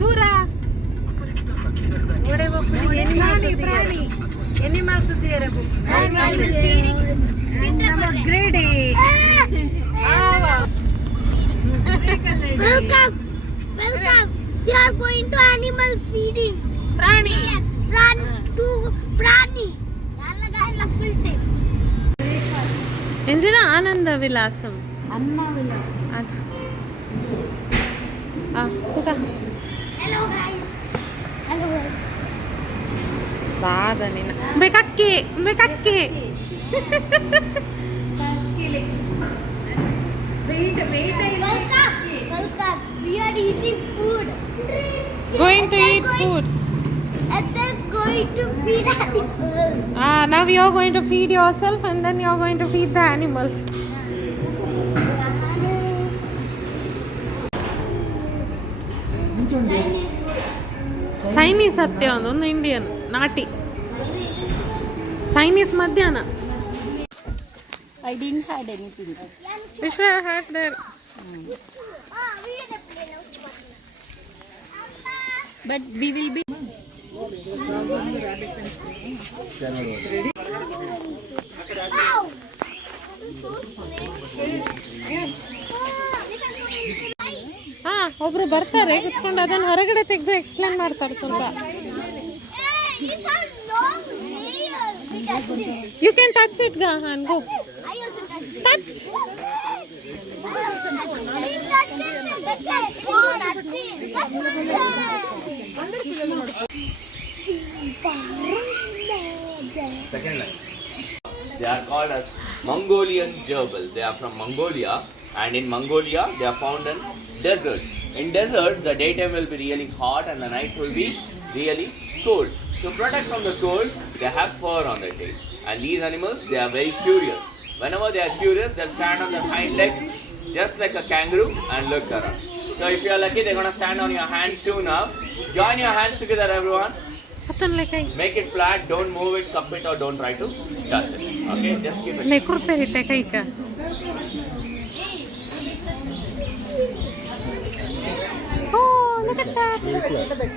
ದೂರ ಪ್ರಾಣಿ animals theory ನಮ್ಮ grade Welcome. Welcome. We are going to animal feeding. ಪ್ರಾಣಿ To Prani. Nalagala full say. ಎಂಜಿನ ಆನಂದ ವಿಲಾಸಂ ಅನ್ನವಿಲ್ಲ. Hello guys. Hello guys. ಬಾದ ನೀನ ಬೇಕಕ್ಕೆ Welcome. Welcome. We are eating food. Going to eat food And then going to feed animals. now you are going to feed yourself and then you are going to feed the animals. Chinese food. Chinese ಹತ್ಯ ಒಂದು Indian ನಾಟಿ Chinese ಮಧ್ಯಾಹ್ನ I didn't had anything. ವಿಶ್ವ had there. We are the play now. But we will be. ಒಬ್ರು ಬರ್ತಾರೆ ಕುತ್ಕೊಂಡು ಅದನ್ನ ಹೊರಗಡೆ ತೆಗೆದು ಎಕ್ಸ್ಪ್ಲೇನ್ ಮಾಡ್ತಾರೆ ಸ್ವಲ್ಪ. It has long hair. We touched it. You can touch it Gahan go I also touched it. Touch. I also touched it. You touch it. That's it. Oh, nothing. That's my Second line. They are called as Mongolian gerbils. They are from Mongolia, and in Mongolia they are found in deserts. In deserts, the daytime will be really hot and the night will be really cold. To protect from the cold, they have fur on their tail. And these animals, they are very curious. Whenever they are curious, they'll stand on their hind legs just like a kangaroo and look around. So if you are lucky, they're gonna stand on your hands too now. Join your hands together, everyone. ಹತ್ತನ್ ಲೆಕ್ಕ Make it flat, don't move it, cup it, or don't try to touch it. Okay, just keep it. ನೆಕುರ್ತೆ ಹಿತೆ ಕೈಕ Oh, look at that. Don't move it.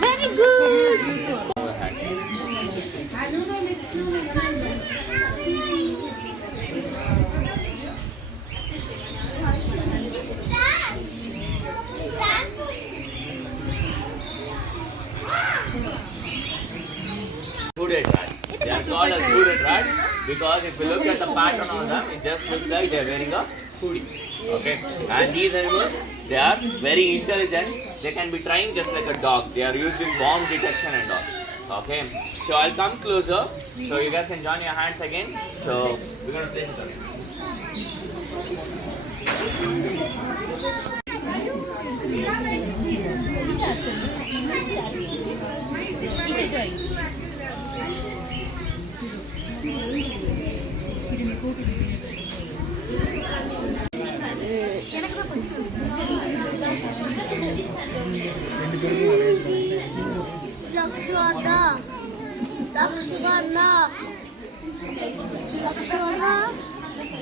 Very good. Hooded rat. They are called as hooded rat because if you look at the pattern on them, it just looks like they are wearing a hoodie. Okay, and these animals, they are very intelligent. They can be trained just like a dog. They are using bomb detection and all. Okay, so I'll come closer so you guys can join your hands again. So we're gonna place it again.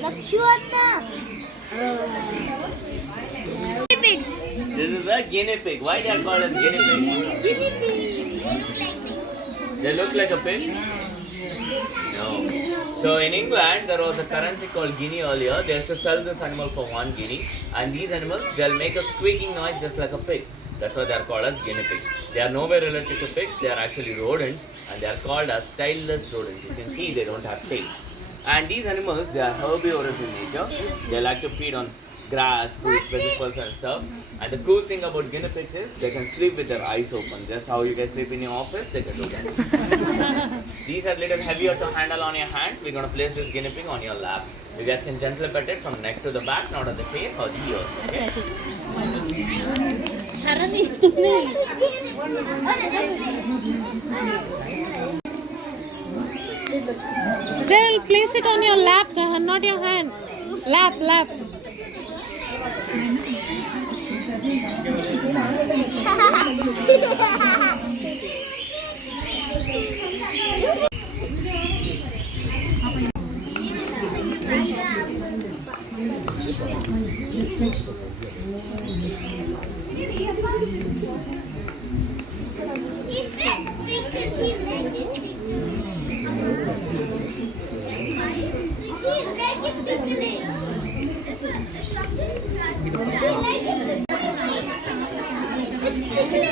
Lakshwana. This is a guinea pig. Why they are called as guinea pig? They look like a pig? No. So in England, there was a currency called guinea earlier. They used to sell this animal for 1 guinea. And these animals, they'll make a squeaking noise just like a pig. That's why they are called as guinea pigs. They are nowhere related to pigs. They are actually rodents. And they are called as tailless rodents. You can see they don't have tail. And these animals, they are herbivorous in nature. They like to feed on grass, fruits, vegetables and stuff. And the cool thing about guinea pigs is they can sleep with their eyes open. Just how you guys sleep in your office, they can do that. These are little heavier to handle on your hands. We're going to place this guinea pig on your lap. You guys can gently pet it from neck to the back, not on the face or the ears. Okay? They'll place it on your lap, not your hand. Lap. He said because he liked it. He liked it tickling. I like it. It's tickling.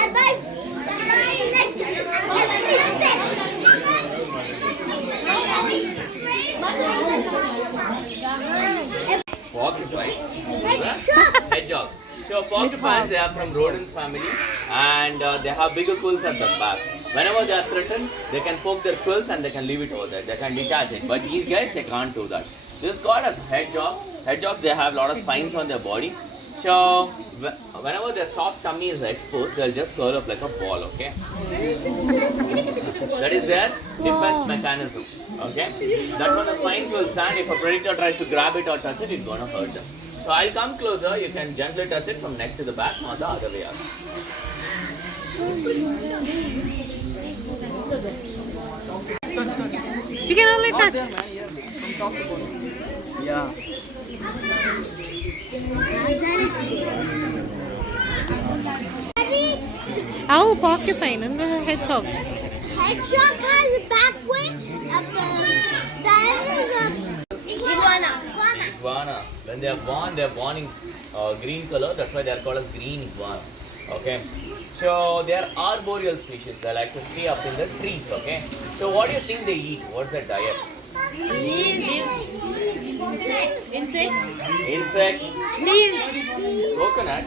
And by I like it. Porcupine. Hedgehog. Hedgehog. So porcupines, they are from rodent family, and they have bigger quills at the back. Whenever they are threatened, they can poke their quills and they can leave it over there. They can detach it. But these guys, they can't do that. This is called as hedgehog. Hedgehogs, they have a lot of spines on their body. So whenever their soft tummy is exposed, they'll just curl up like a ball. Okay. That is their defense mechanism. Okay. That's when the spines will stand. If a predator tries to grab it or touch it, it's gonna hurt them. So I'll come closer. You can gently touch it from neck to the back or the other way out. You can only touch. Yeah. Oh, porcupine and the hedgehog. Hedgehog has a back wing. That is iguana. Iguana. When they are born in green color. That's why they are called as green iguana. Okay. So they are arboreal species. They like to stay up in the trees. Okay. So what do you think they eat? What's their diet? Insects. Coconut.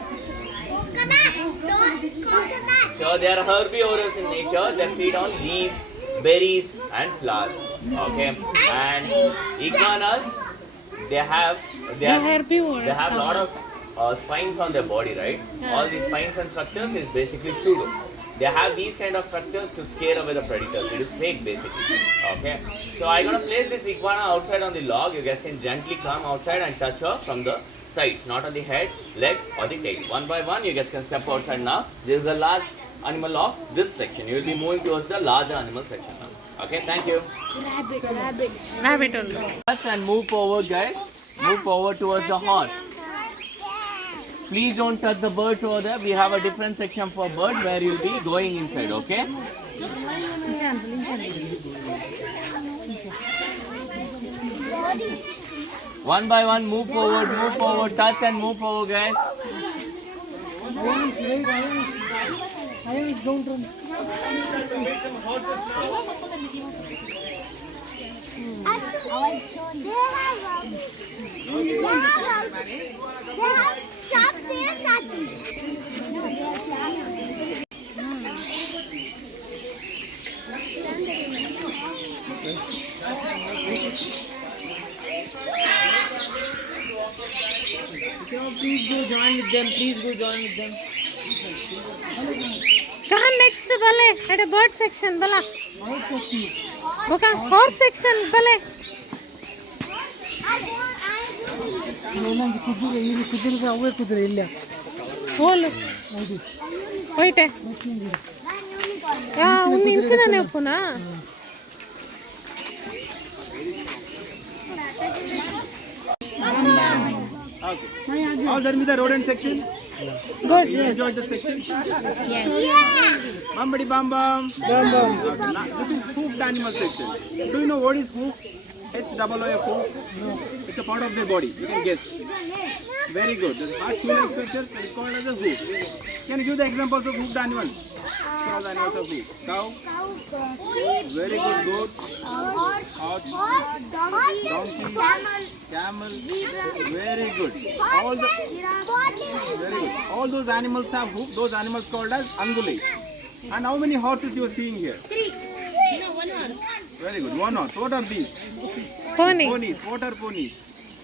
Coconut. So they are herbivorous in nature. They feed on leaves, berries, and flowers. Okay. And iguanas, they have Herbivores. they have a lot of spines on their body, right? All these spines and structures is basically pseudo. They have these kind of structures to scare away the predators. It is fake basically. Okay. So I'm gonna place this iguana outside on the log. You guys can gently come outside and touch her from the sides, not on the head, leg, or the tail. One by one, you guys can step outside now. This is a large animal of this section. You will be moving towards the larger animal section now. Okay, thank you. Rabbit only. Touch and move forward, guys. Move forward towards the horse. Please don't touch the birds over there. We have a different section for birds where you'll be going inside, okay? One by one, move forward, touch and move forward, guys. Actually, they have sharp tails actually. No, they are sharp. Please go join with them. Please go join with them. Come next to Bale at a bird section, Bala. Okay, horse section, Bale. Hole. Hoite. ಒಂದು ಇಂಚಿನ ಪುನಃ Okay. All done with the rodent section? Good. You enjoyed the section? Yeah. Bambadi bam bam. Bam bam. Okay. Now, this is hoofed animal section. Do you know what is hoof? H-O-O-F hoof? No. It's a part of their body. You can guess. Very good. The last human structure is called as a hoof. Can you give the examples of hoofed animals? Some animals of hoof. Cow. Very good. Goat. Horse. Donkey. Camel. Very good. Very good. All those animals have hoof. Those animals called as ungulates. And how many horses you are seeing here? 3. No, 1 horse. Very good. One horse. What are these? Pony. Ponies. What are ponies?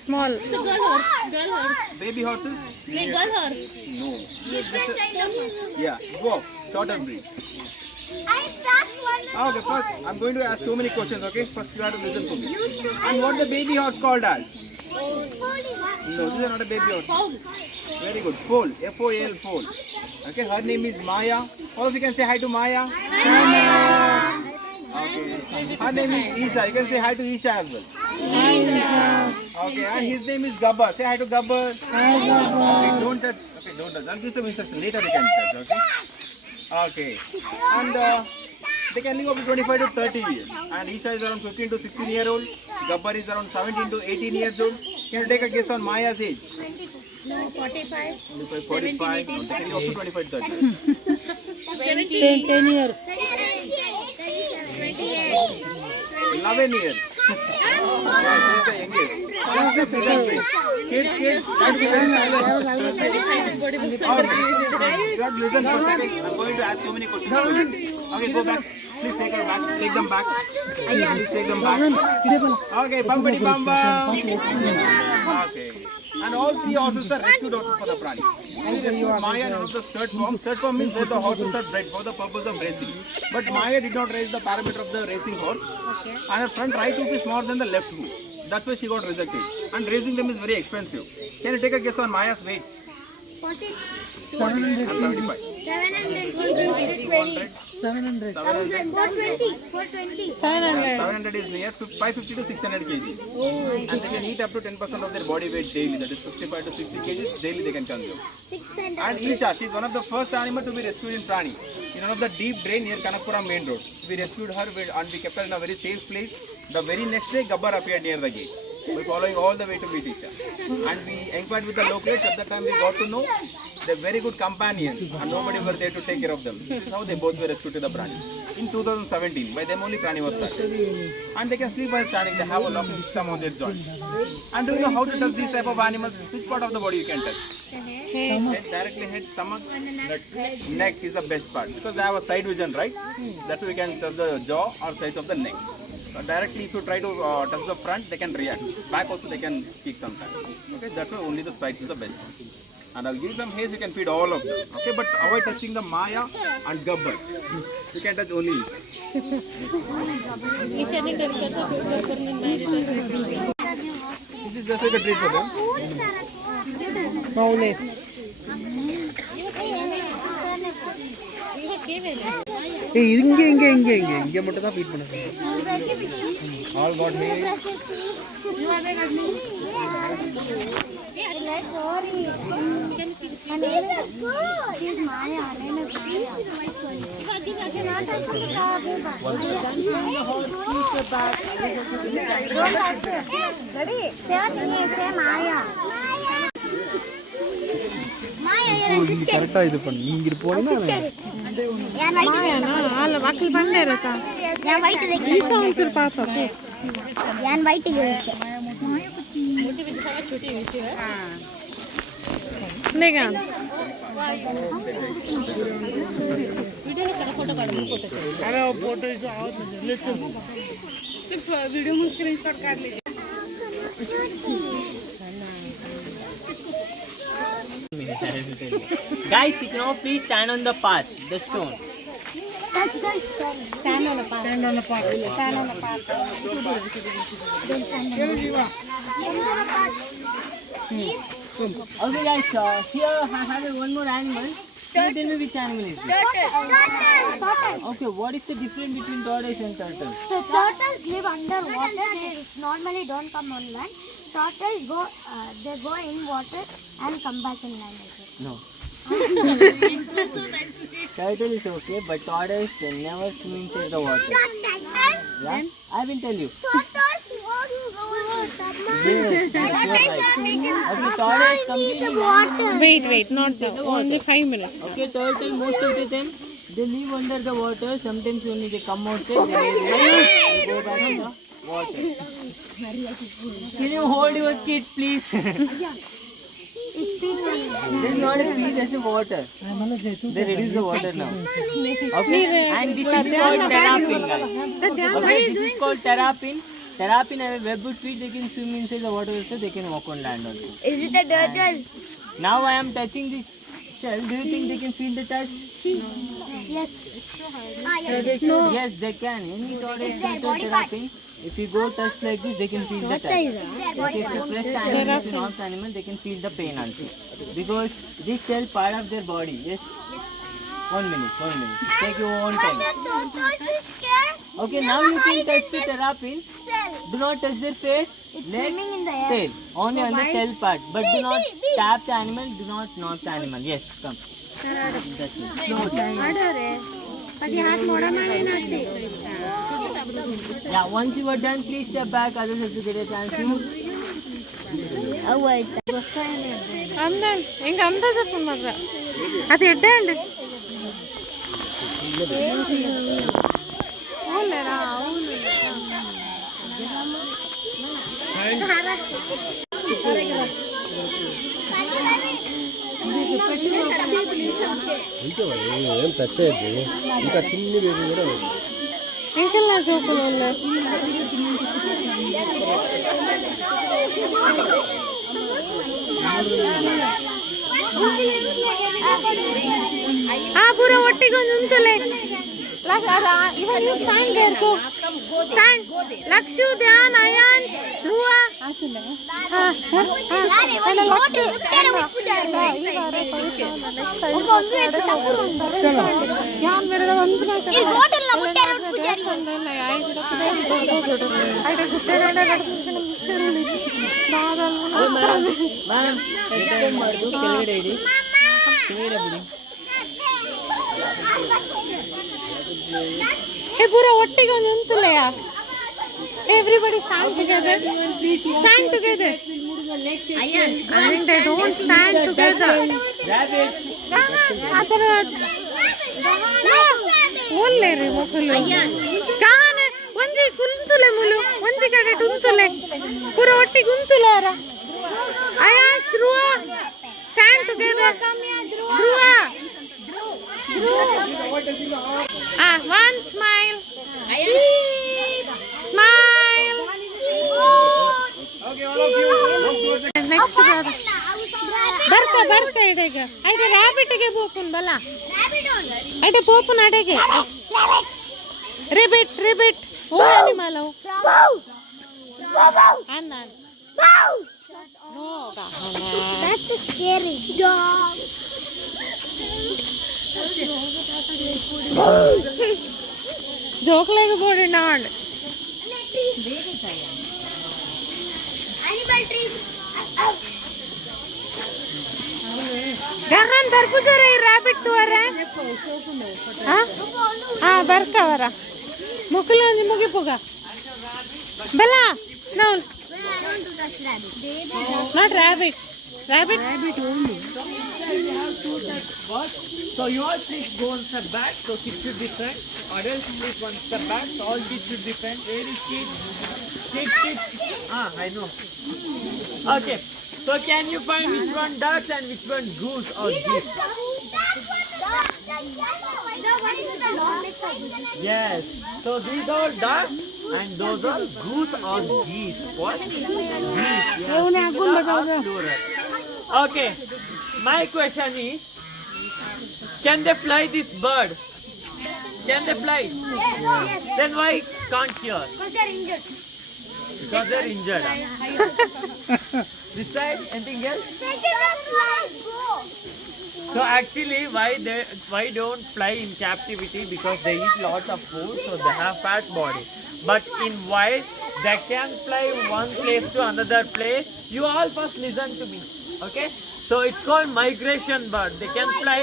small. Baby horses? Different kind of Yeah, go off. Shorter breed. I start one. Okay, first I'm going to ask so many questions, okay? First you have to listen to me. And what the baby horse called as? No, this is not a baby horse. Very good. Foal. F-O-A-L, foal. Okay, her name is Maya. All of you can say hi to Maya. Okay. Her name is Isha. You can say hi to Isha as well. Okay, and his name is Gabbar. Say hi to Gabbar. Okay, don't touch. Okay, don't touch. I'll give some instruction. Later they can touch, okay? Okay. And they can live up to 25 to 30 years. And Isha is around 15 to 16 year old. Gabbar is around 17 to 18 years old. Can you take a guess on Maya's age? 45. 45. No, they can live up to 25 to 30. 10 years. 11 years. Yeah, she's the youngest. She's the bigger breed. Kids, that's very silent. Okay. You have to listen for a second. I'm going to ask so many questions for you. Okay, go back. Please take her back. Take them back. Please take them back. Okay, bumpity bum bum. Okay. And all three horses are rescued horses for the prani. Maya is one of the stud form. Stud form means that the horses are bred for the purpose of racing. But Maya did not raise the parameter of the racing horse. And her front right hoof is more than the left hoof. That's why she got rejected. And raising them is very expensive. Can you take a guess on Maya's weight? 40. 700 and 75. 700. 700. 420. 700 is near 550 to 600 kg. And they can eat up to 10% of their body weight daily. That is 55 to 60 kg daily they can consume. 600. And Isha, she is one of the first animal to be rescued in Prani. In one of the deep drain near Kanakpura main road. We rescued her and we kept her in a very safe place. The very next day, Gabbar appeared near the gate. We're following all the way to meet Isha. And we inquired with the locals. At that time, we got to know they're very good companions and nobody were there to take care of them. This is how they both were rescued to the Prani. In 2017, by them only Prani was started. And they can sleep while standing. They have a locking system on their joints. And do you know how to touch these type of animals? Which part of the body you can touch? Head, directly head, stomach, neck is the best part because they have a side vision, right? That's why we can touch the jaw or sides of the neck. Directly if you try to touch the front, they can react. Back also they can kick sometimes. Okay, that's why only the sides is the best one. And I'll give some haze, you can feed all of them. Okay, but avoid touching the Maya and Gabbar. You can touch only. This is just like a treat for them. Maules. இங்க மட்டும் தான் feet பண்ணுங்க. All got haze. கரெக்டா இது பண்ணு. நீங்க போறீங்க ಅಲ್ಲ ಮಕ್ಕಳು ಬಂದೇ ಇರತ್ತಾ ഞാൻ വൈറ്റ് ಒಂಚೂರು ಪಾಪ ഞാൻ വൈറ്റ് देखा अरे वो फोटो इसे आओ ले चल वीडियो में स्क्रीनशॉट काट लीजिए Guys, you can all please stand on the path, the stone. stand on the path. stand on the path Stand on the path. Okay guys, here I have one more animal. Can you tell me which animal is this? Turtles. Okay, what is the difference between tortoise and turtle? So turtles live underwater. They normally don't come on land. Turtles go, they go in water and come back in land. No. Turtle is okay, but tortoise never swim inside the water. Yeah? I will tell you. Turtles Yes, you're right. Okay, tortoise completely wait not the, only 5 minutes Okay, turtle most of the time they live under the water. Sometimes only they come outside, they go back in the water. Can you hold your kid, please? This is not a kid, this is water. They reduce the water now. Okay, and this is called terrapin, guys. Okay, this is called terrapin. Terrapin have a webbed feet. They can swim inside the water also. They can walk on land also. Is it a turtle? Now I am touching this shell. Do you think they can feel the touch? Yes. Yes. Yes, they can. Any tortoise, It's their turtle, body part. terrapin. If you go touch like this, they can feel the touch. Okay, if you press the animal, if you knock the animal, they can feel the pain also. Because this shell part of their body. Yes. 1 minute. Take your own time. tortoise is scared. Okay, now you can touch the terrapin. Shell. Do not touch their face, It's leg, swimming in the air. tail. Only on the shell part. But do not tap the animal. Do not knock the animal. Yes, come. That's it. ಮಾಡೋರೆ ಅದು ಯಾಕೆ ನೋಡ ಮಾಡಿ ನಾಟಿ Yeah, once you are done, please step back. Others have to get a chance to. అందండి ఇంక అంతా చెప్పండి మర్ర అది ఎడ్డే అండి అవునులేరా అవును ఏం టచ్ అయ్యద్దు ఇంకా చిన్న బేబీ కూడా ఇంకెల్లా జోకులు వాళ్ళు पूरा ಒಟ್ಟಿಗೆ ಒಂದು ಉಂಟುಲೆ इवन यू स्टैंड देयर को स्टैंड लक्षु ध्यान अयांश ध्रुव ध्यान मेरे Ma'am, return ಮಾಡ್ದು ಕೆಳಗಡೆ ಇಡಿ. ಕೆಳಗಡೆ ಬಿಡಿ. पूरा ಒಟ್ಟಿಗೆ ಒಂದು ಉಂಟುಲೆಯ everybody stand together and they don't stand together Rabbits. ಅದರ ಒಳ್ಳೆ ರೀ ಮಕ್ಕಳು ಕಾನ ಒಂಜಿ ಕುಂತುಲೆ ಮುಲು ಒಂಜಿ ಕಡೆ ಉಂತುಲೆ ಪೂರ ಒಟ್ಟಿಗೆ ಉಂತುಲೆರ ಅಯಾಶ್ ಧ್ರುವ ಸ್ಟ್ಯಾಂಡ್ ಟುಗೆದರ್ ಧ್ರುವ one smile smile next ಬರ್ತಾ ಇಡೆಗೆ ಐಡೆ ರಾಬಿಟ್ಗೆ ಪೋಪುನ್ ಬಲ ಐಡೆ ಪೋಪುನ್ ಅಡೆಗೆ ರಿಬಿಟ್ ಓ ಅನಿಮಲ್ ಅವು ಅನ್ನ That's a scary dog. ಜೋಕ್ಲೆಗೆ ಬೋಡಿ ನಾಡ್ Animal trees. ಗಹನ್ ಬರ್ಪುಜರೆ ರಾಬಿಟ್ ತುವರೆ ಹಾ ಬರ್ಕವರ ಮುಕ್ಕಲ ಒಂಜಿ ಮುಗಿಪುಗ ಬಲ ನೌಲ್ not rabbit only. So you all please go one step back. So kids should be front. Adults please one step back. So all kids should be front. Where is kids? Kids. I know. Okay. So can you find which one ducks and which one goose or geese? Yes. So these are ducks and those are goose or geese. What? Geese. Yes. Singular or plural. Okay. My question is, can they fly this bird? Can they fly? Yes. Then why can't hear? Because they're injured. Because they're injured. This side, anything else? They cannot fly. So actually, why don't fly in captivity? Because they eat lots of food, so they have fat body. But in wild, they can fly one place to another place. You all first listen to me, okay? So it's called migration bird. They can fly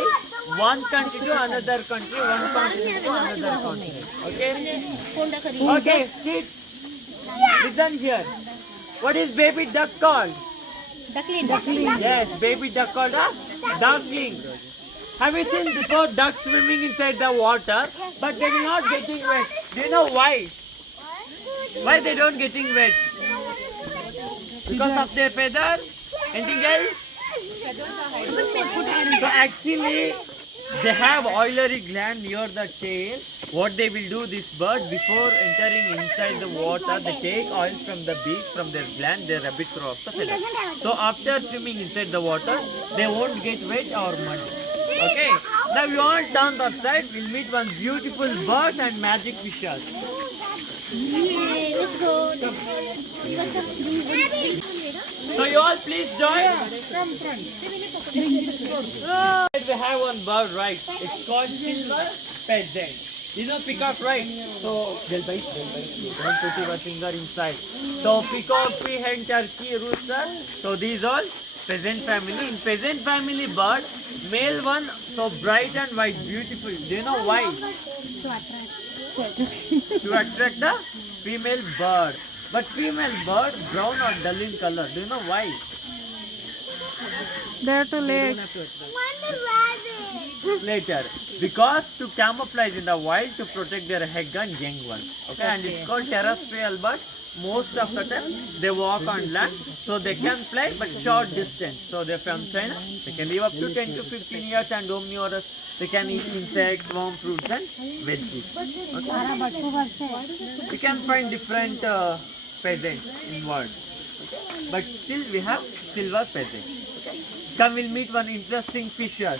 one country to another country, one continent to another continent. Okay? Okay, kids, listen here. What is baby duck called? duckling Yes, baby duck called as duckling. Have you seen before ducks swimming inside the water, but they will not getting wet? Do you know why? Why they don't getting wet? Because of their feather? Anything else? So actually, they have oily gland near the tail. What they will do, this bird, before entering inside the water, they take oil from the beak, from their gland, they rub it throughout the feather. So after swimming inside the water, they won't get wet or muddy. Okay, now you all turn that side, we'll meet one beautiful bird and magic fishes. Let's go. So you all please join. We have one bird, right? It's called silver pheasant. You know peacock, right? So they'll bite. Don't put your finger inside. So peacock, peahen, turkey, rooster. So these all pheasant family. In pheasant family bird, male one so bright and white, beautiful. Do you know why? To attract the female bird. But female bird brown or dull in color. Do you know why? They have to lay eggs. Later, because to camouflage in the wild to protect their egg and young ones. Okay, and it's called terrestrial bird. Most of the time they walk on land, so they can fly but short distance. So they're from China. They can live up to 10 to 15 years and omnivorous. They can eat insects, worm, fruits and veggies. Okay. You can find different pheasants in world. Okay. But still we have silver pheasant. Okay. Come, we'll meet one interesting fisher.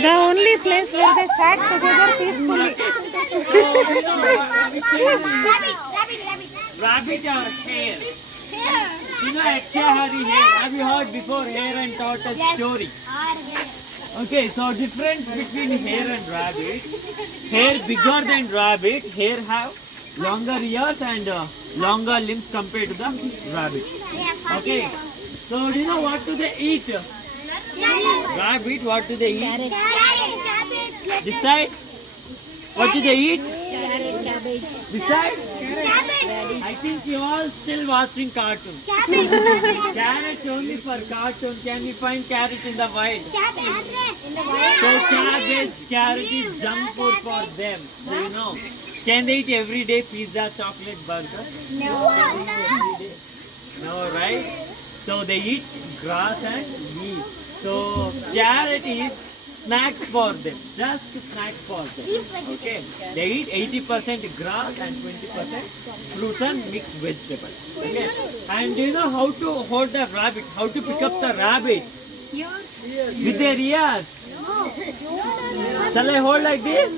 The only place where they sat together peacefully. Rabbit or hare? You know Akshahari hare. Have you heard before hare and tortoise story? Okay, so difference between hare and rabbit. Hare bigger than rabbit. Hare have longer ears and longer limbs compared to the rabbit. Okay, so do you know what do they eat? Rabbit, what do they eat? This side? What do they eat? This side? Cabbage. I think you all still watching cartoon. Cabbage. Carrot only for cartoon. Can we find carrot in the wild? Cabbage. So cabbage, carrot is junk food for them. Do you know? Can they eat every day pizza, chocolate, burger? No. Every day? No, right? So they eat grass and leaves. So carrot is snacks for them. Just snacks for them. Okay. They eat 80% grass and 20% fruits and mixed vegetables. Okay. And do you know how to hold the rabbit? How to pick up the rabbit? With their ears. Shall I hold like this?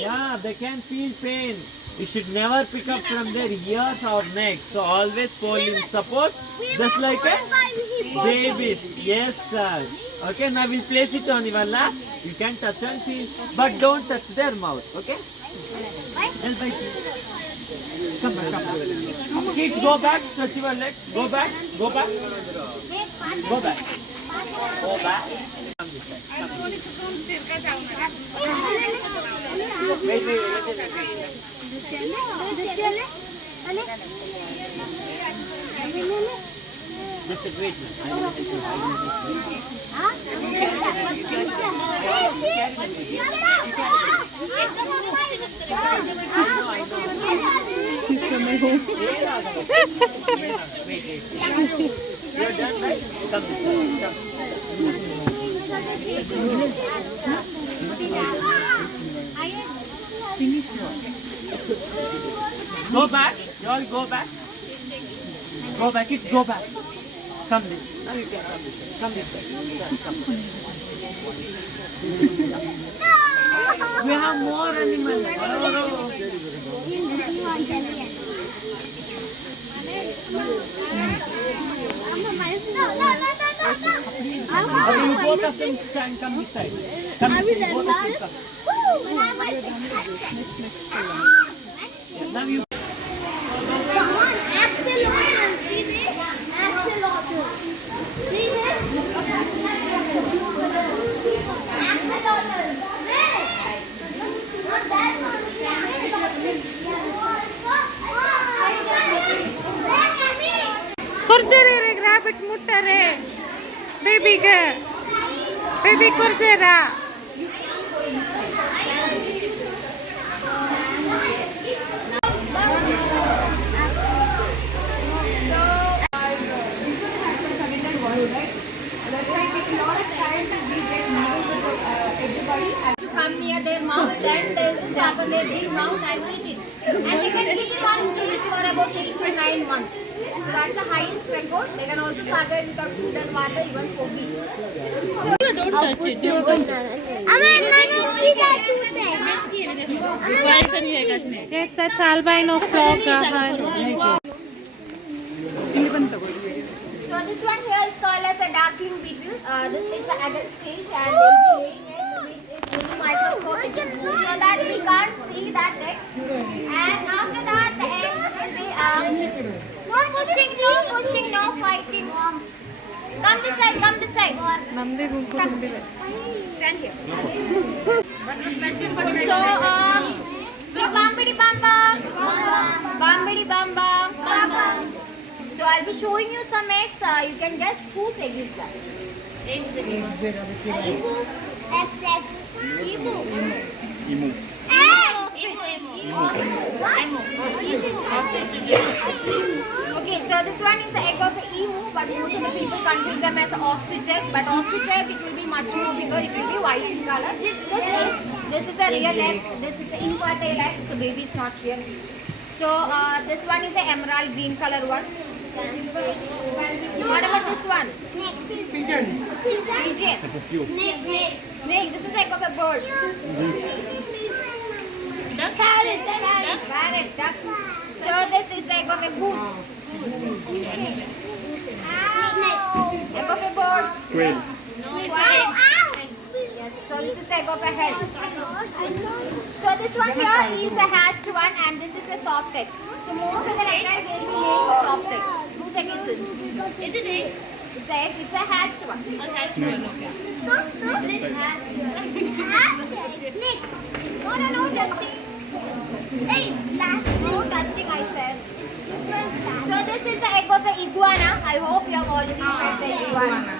Yeah, they can feel pain. You should never pick up from their ears or neck. So always hold in support, just like a babies. Yes, sir. Okay, now we'll place it on your lap. You can touch and feel, but don't touch their mouth. Okay? They'll bite you. Come back, come back. Kids, go back. Touch your leg. Go back. Go back. Go back. Go back. Come this side. Wait, wait, wait. Just a wait, She's coming home. Wait. You're done, right? Come this side. Come. Go back. You all go back. Go back. Kids, go back. Come this. Now you can come this way. Come this way. Come. We have more animals. Okay, you both of them stand. Come this side. Come this side. Both of them come. Now you. Axolotl. See this? Axolotl. See this? Axolotl. Where? Not that one. ಕೊರ್ಜರಿ rabbit ಮುಟ್ಟಾರೆ ಬೇಬಿಗೆ baby ಕೊರ್ಜರಾ Come near their mouth, then they will just open their big mouth and eat it. And they can sit in one place for about 8 to 9 months. So that's the highest record. They can also survive without food and water even for weeks. don't touch it. Yes, that's albino frog. So this one here is called as a darkling beetle. This is the adult stage and they'll be laying it with really microscopic so that we can't see that egg. And after that the eggs will be no pushing, no fighting. Come this side, come this side. ನಮ್ದೇ ಗುಂಪು ತುಂಬಿದೆ. Stand here. So Bambidi Bam Bam. Bambidi Bam Bam. So I'll be showing you some eggs. You can guess whose egg is that. Emu. Ostrich. Okay, so this one is the egg of an emu, but most of the people consider them as ostrich egg. But ostrich egg, it will be much more bigger. It will be white in color. This is a real egg. This is an infertile egg. So baby is not here. So this one is an emerald green color one. What about this one? Pigeon. Snake. This is egg of a bird. Parrot. Duck. So this is egg of a goose. Egg of a bird. Quail. Yes. So this is egg of a hen. So this one here is a hatched one, and this is a soft egg. So most of the reptiles they will be laying soft egg. Whose egg is this? Is it egg? It's a hatched one. A hatched one, okay. So hatched. No touching, I said. So this is the egg of the iguana. I hope you have already met the iguana.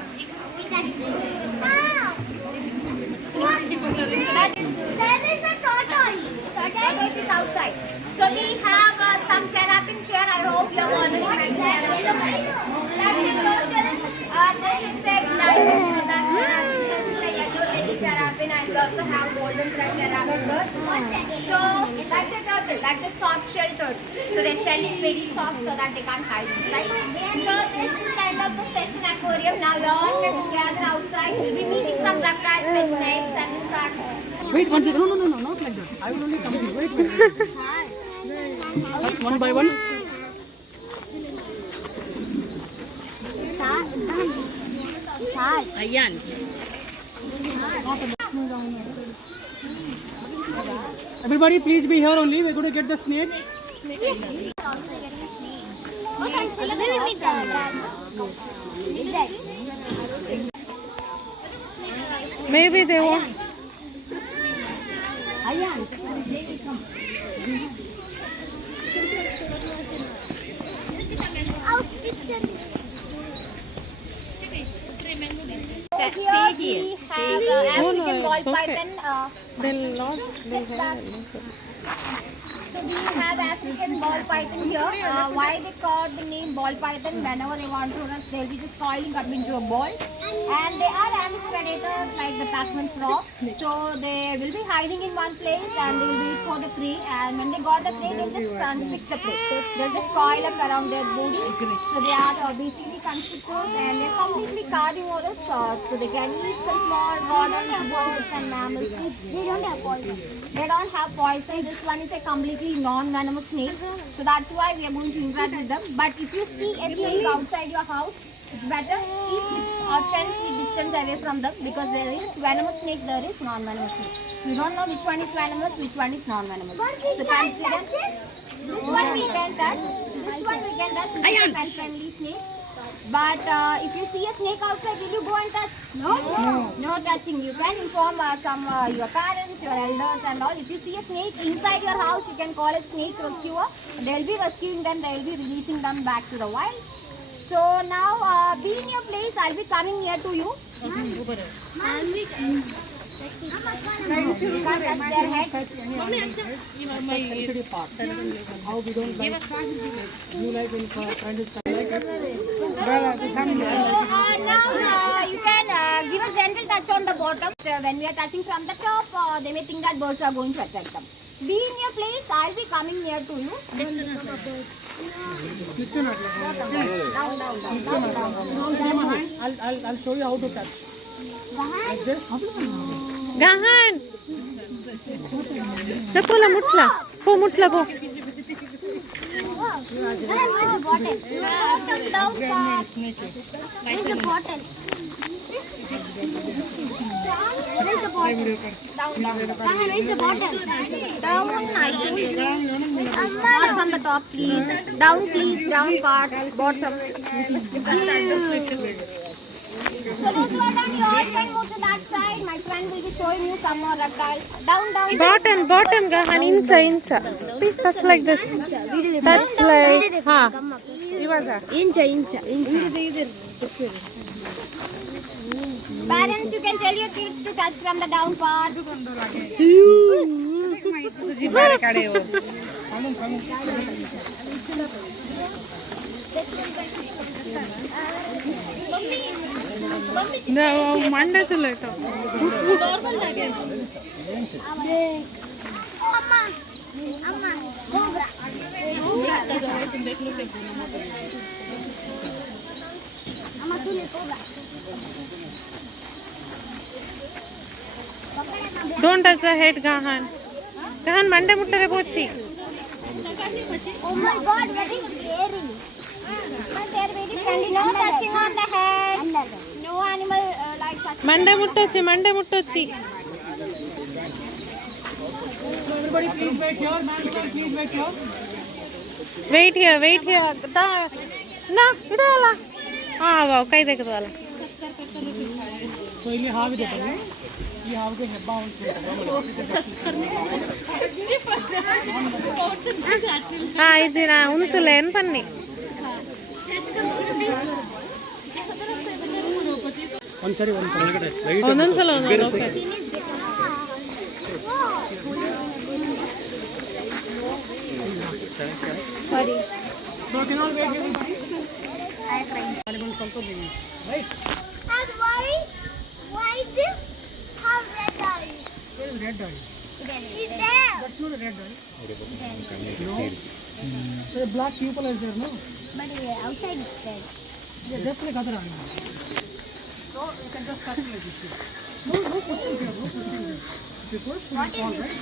There is a tortoise. Tortoise is outside. So we have some terrapins here. I hope you have already met terrapins. That's a turtle. This is a yellow terrapin, and we also have golden thread terrapin here. So that's a turtle. That's a soft shell turtle. So their shell is very soft so that they can't hide inside. So this is the end of the session aquarium. Now we all can gather outside. We'll be meeting some reptiles and snakes and this start. Wait one second. No, not like that. I will only come to you. Wait. One by one. Ayan. Everybody, please be here only. We're going to get the snake. Maybe they want. Here we have African ball python. They'll not. So we have African ball python here. Why they called the name ball python? Whenever they want to run, they'll be just coiling up into a ball. And they are ambush predators like the Pac-Man frog. So they will be hiding in one place and they will wait for the prey. And when they got the prey, they'll just constrict the prey. They'll just coil up around their body. So they are basically constrictors and they're completely carnivorous. So they can eat some small rodents, birds and mammals. They don't have poison. They don't have poison. This one is a completely non-venomous snake. So that's why we are going to interact with them. But if you see a snake outside your house, it's better keep 10 feet distance away from them because there is venomous snake, there is non-venomous snake. You don't know which one is venomous, which one is non-venomous. So consider this one we can touch. This one we can touch. This is a pet-friendly snake. But if you see a snake outside, will you go and touch? No. No touching. You can inform your parents, your elders and all. If you see a snake inside your house, you can call a snake rescuer. They will be rescuing them. They will be releasing them back to the wild. So now, be in your place. I'll be coming near to you. You can't touch their head. Sensitive part. How we don't like. You like when friend is coming like that. So now you can give a gentle touch on the bottom. When we are touching from the top, they may think that birds are going to attack them. Be in your place. I'll be coming near to you. Down. I'll show you how to touch. Like this. Gahan. Pula mutla. Po mutla po. Where's the bottle? Down fast. Where's the bottle? Where's the bottle? Down. Where's the bottle? Down, I told you. Not from the top, please. Down, please. Down part. Bottom. So those who are done, you all can go to that side. My friend will be showing you some more reptiles. Down. Bottom, Gahan. Incha. See, touch like this. Touch like. Ha. Incha. Parents, you can tell your kids to touch from the down part. No, Monday to later. Amma, cobra. Amma, cobra. Don't touch the head, Gahan. Gahan, Monday muttare pochi. Oh my God, that is scary. But they are very friendly. No touching on the head. No animal like touching. Monday muttachi. Everybody, please wait here. Please wait here. Wait here. Na, idala. Wow, kai dekh wala. So ಇಲ್ಲಿ ಹಾವಿದೆ we have the hebba also. ಇಜಿನ ಉಂತುಲೆ ಏನ್ ಪನ್ನಿ ಒಂದ್ಸರಿ ಒಂದೊಂದ್ಸಲ Sorry. So can all wait here. Right? And why this have red eyes? Where is red eye? Is there? That's not a red eye. No. The black people is there, no? But outside is red. Yeah, just like other eye. So you can just cut it like this. No pushing here, no pushing here. If you push, it will fall, right?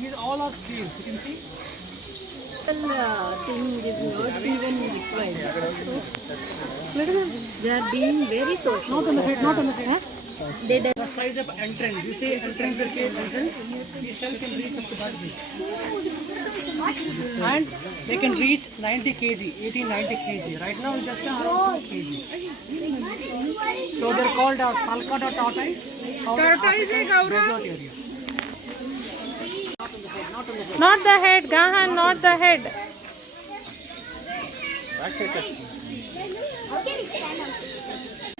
These all are scales, you can see. Thing is not even required. They are being very social. Not on the head, not on the head. They The size of entrance, you say entrance or cage entrance, these cells can reach up to that big. And they can reach 90 kg, 18-90 kg. Right now it's just around 2 kg. So they're called Salcata tortoise. Tortoise is desert area. not the head Gahan not the head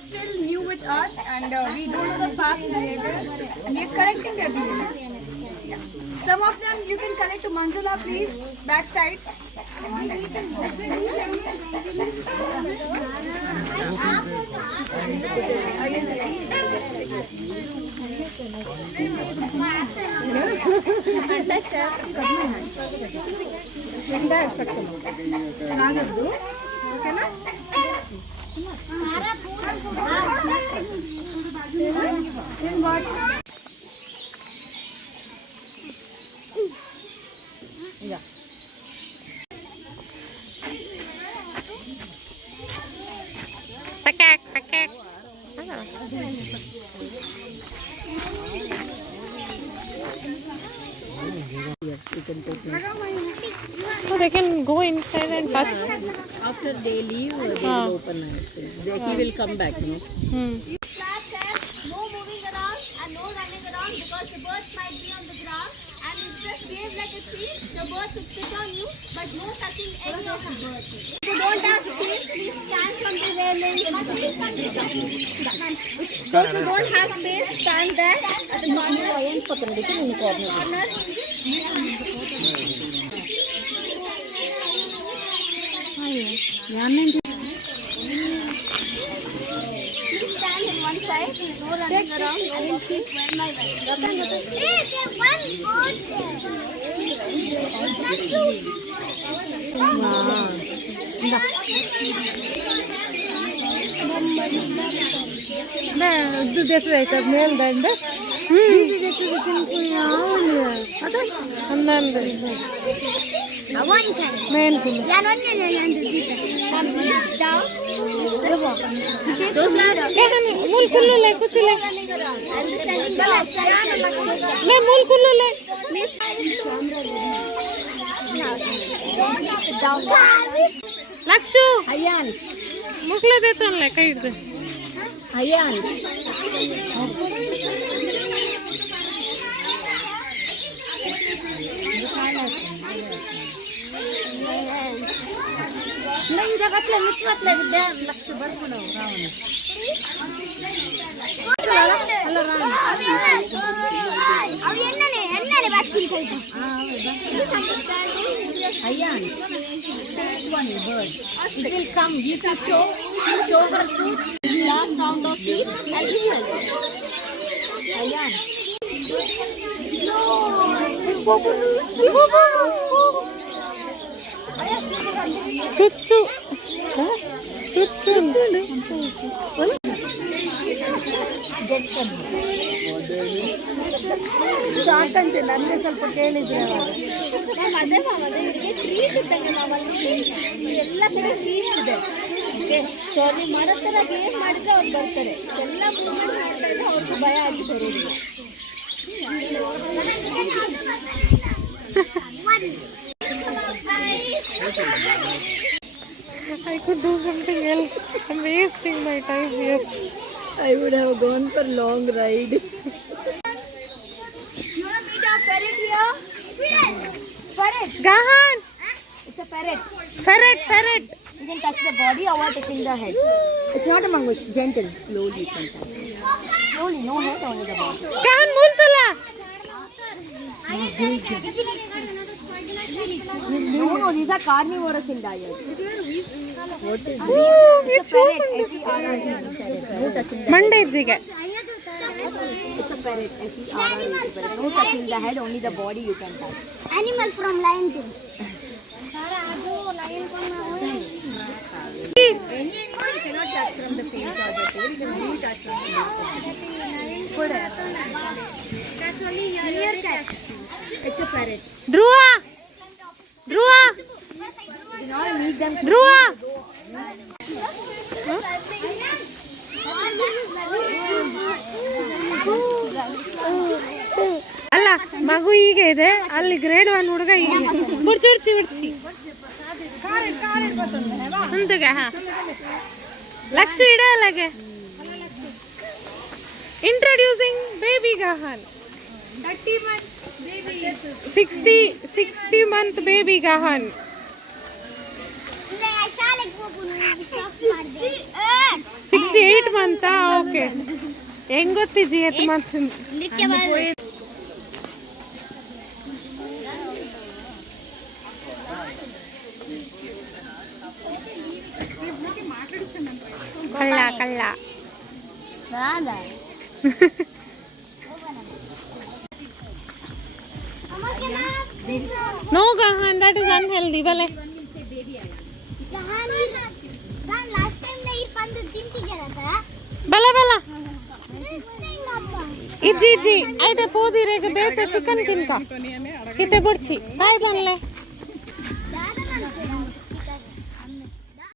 Still new with us, and we don't know the past behavior, and we are correcting their behavior. Some of them you can connect to Manjula, please, backside. pakak pakak so they can go inside and touch after they leave, they will open eyes. He will come back. No? Flag says no moving around and no running around because the birds might be on the ground, and if you just behave like a tree, the birds will sit on you, but no touching any of the birds. If you don't have space, please stand from the railing. Those who don't have space, stand there at the corner. Please stand in one side, no running around. I will keep my way. Hey, there's one bird ಇದು ದೇಶ ಮೇಲ್ದಂಡ ಹನ್ನೊಂದು main मूल कुल्लू ले कुछ ले मैं मूल कुल्लू ले लक्षु Ayan. मुखले देता ले कहीं से Ayan. नहीं जगह पे मिट ले लक्ष्य बर पड़ो अब என்னனே बात करते Ayan. Take one bird. It will come. You can show her food. Last round of feet and he will. Ayan. ಚುಚ್ಚು ಚುಚ್ಚು ಸಾಕಂತೆ ನನಗೆ ಸ್ವಲ್ಪ ಕೇಳಿದ್ರೆ ಅದೇ ಇವರಿಗೆ ಟ್ರೀಸ್ ಇದ್ದಂಗೆ ನಾವಲ್ಲಿ ಎಲ್ಲ ಕಡೆ ಸೀಟ್ಸ್ ಇದೆ. ಸೊ ನೀವು ಮಾಡೋ ಥರ ಬಿಹೇವ್ ಮಾಡಿದ್ರೆ ಅವ್ರು ಬರ್ತಾರೆ. ಎಲ್ಲ ಮೂವ್ಮೆಂಟ್ ಮಾಡ್ತಾ ಇದ್ರೆ ಅವ್ರಿಗೂ ಭಯ ಆಗಿ ಬರೋದಿಲ್ಲ. I could do something else. I'm wasting my time here. I would have gone for long ride. a ferret here? Ferret. Gahan. It's a ferret. Ferret. You can touch the body or touching the head. It's not a mongoose. Gentle. Slowly you can touch. Slowly. No head, only the body. Gahan multula. No, these are carnivorous in diet. What is Oh, it's a ferret. F-E-R-R-E. No touching the Monday jige. It's a ferret. F-E-R-R-E. No touching the head, only the body you can touch. Animal from Lion King. You cannot touch from the face or the tail. You can only touch from the body. That's only here cat. It's a ferret. Dhruva. You can all meet them. Dhruva. ಅಲ್ಲ ಮಗು ಹೀಗೆ ಇದೆ ಅಲ್ಲಿ grade 1 ಹುಡುಗ ಹೀಗೆ ಉಡ್ಸಿ ಅಂತಗೆ ಹಾ ಲಕ್ಷ ಇಡೇ ಅಲ್ಲಗೆ introducing baby Gahan 60 month baby Gahan 68 month okay ಹೆಂಗ್ ಗೊತ್ತಿದ್ದಿ ಎತ್ ಮಂತ್ ಕಳ್ಳ No, Gahan, that is unhealthy. Bale. Last time they pandu tintigerata. Bala. Iji. Aite podi rege bete chicken tinka. Kite burchi. Bye banle.